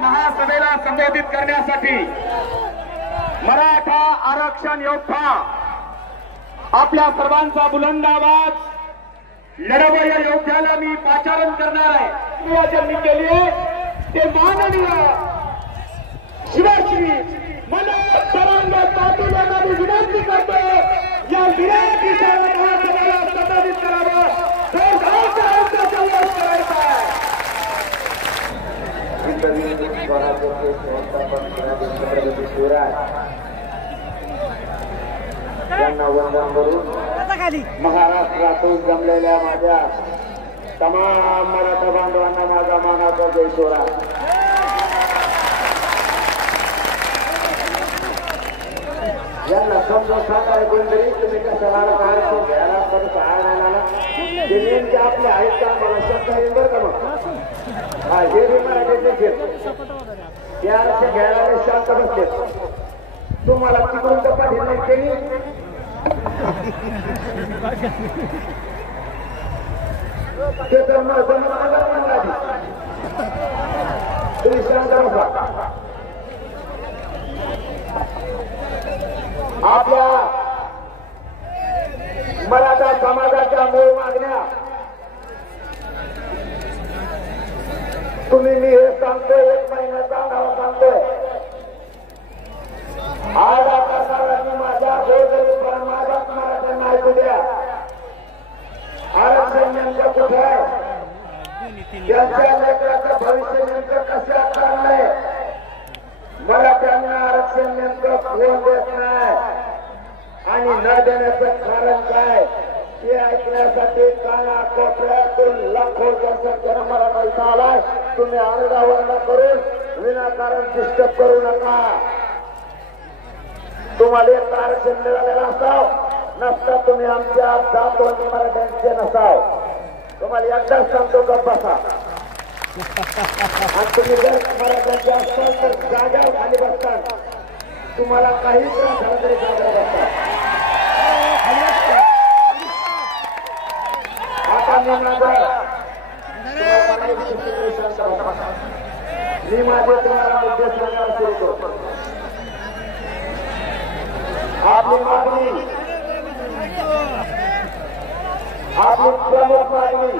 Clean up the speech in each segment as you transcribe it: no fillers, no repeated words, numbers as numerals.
महासभेला संबोधित करण्यासाठी मराठा आरक्षण योद्धा आपल्या सर्वांचा बुलंद आवाज लढवय योद्ध्याला मी पाचारण करणार आहे. नियोजन मी केली आहे ते माननीय शिवश्री मनोज सरांना पाटील यांना मी विनंती करतो या विराट विषयाला महासभेला संबोधित करावं. त्यांना वंदन करून महाराष्ट्रातून जमलेल्या माझ्या तमाम मराठा बांधवांना माझा मानाचा जयशोरा. यांना समजा सांगाय कोणतरी तुम्ही कशाला बाहेर घ्यायला परत आणायला ते नेमके आपले आहेत का मला शब्द येईल बरं का. मग हा हे बी मराठीचे घेत ते आरक्षण घ्यायला शांत बसले. तुम्हाला तिकडून तर पाठीमागे केली ते तर तुम्ही शांत बसा. आपल्या मराठा समाजाच्या मूळ मागण्या तुम्ही मी हे सांगतोय एक महिन्याचा नाव सांगतोय. आज आता सर्वांनी माझ्या गोरगरीब माझ्याच मराठ्यांना ऐकू द्या. आरक्षण नेमकं कुठे आहे, त्यांच्या लेकराचं भविष्य नेमकं कसं असणार आहे, मराठ्यांना आरक्षण नेमकं कोण देत नाही आणि न देण्याचं कारण काय हे ऐकण्यासाठी काना कोपऱ्यातून लाखो दर्शक मराठा इथं आलाय. तुम्ही आरडाओरडा करून विनाकारण डिस्टर्ब करू नका. तुम्हाला एक आरक्षण मिळालेलं असाव नसता तुम्ही आमच्या जातो मराठ्यांचे नसाव. तुम्हाला एकदाच सांगतो गप्प बसा. आणि तुम्ही जर मराठ्यांचे असाल तर जाग्यावर खाली बसतात. तुम्हाला काही त्रास झाला तरी जाग्यावर बसतात. आता मी माझे तुम्हाला मुद्दे सांगायला सुरू करतो. आपली मागणी आपली प्रमुख मागणी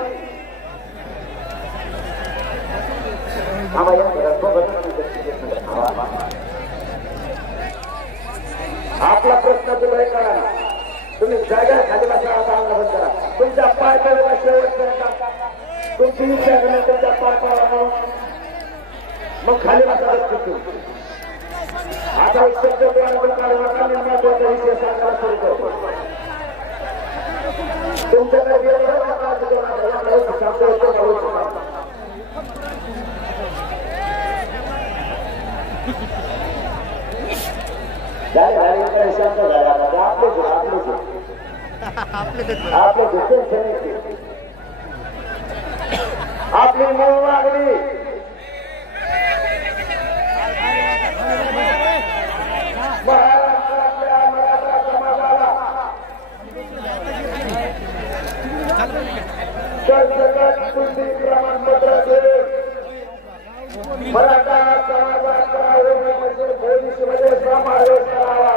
आपला प्रश्न तुम्ही करा. तुम्ही जागा खाली बसा. आता बंद करा. तुमच्या पाय पडला शेवट तुमची इच्छा करणे तुमच्या पाय पडा मग खाली बसा. आता शब्द महत्वाचा विषय सांगायला सुरू करतो. तुमच्याकडे शब्द होतो आपली मूळ मागणी महाराष्ट्रातल्या मराठा समाजाला सरसकट कृती प्रमाणपत्र देऊन मराठा समाजाचा पोलिसमध्ये समावेश करावा.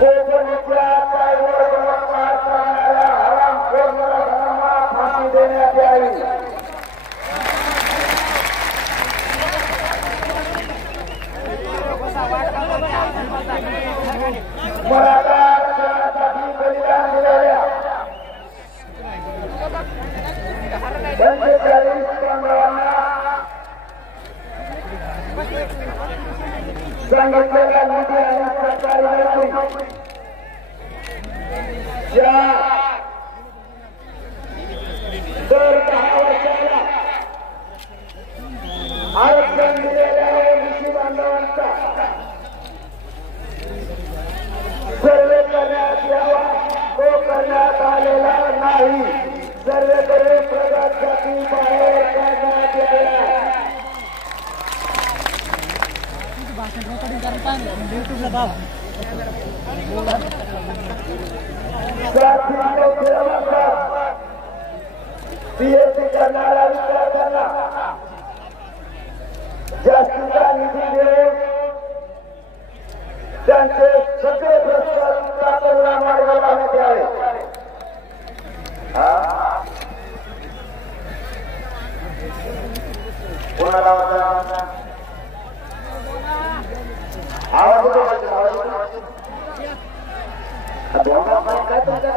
कोकणच्या पायवर बलात्कार करणाऱ्या हरामखोर मराठ्यांना फाशी देण्यात यावी. मराठा आरक्षणासाठी बलिदान दिलेल्या 45 बांधवांना सांगितलेल्या निधी आणि सरकारी नोकरी ज्या दर 10 वर्षाला आरक्षण दिलेल्या ओबीसी बांधवांचा सर्वे करण्यात यावा. तो करण्यात आलेला नाही. सर्वे करून प्रगत जाती बाहेर काढण्यात यावा. भाषण रेकॉर्डिंग करता YouTube ला पीएचडी करणाऱ्या विद्यार्थ्यांना जास्तीचा निधी देऊन त्यांचे सगळे भ्रष्टाचार मार्ग लावण्यात यावे. कोणाला आवाज काय तुमच्या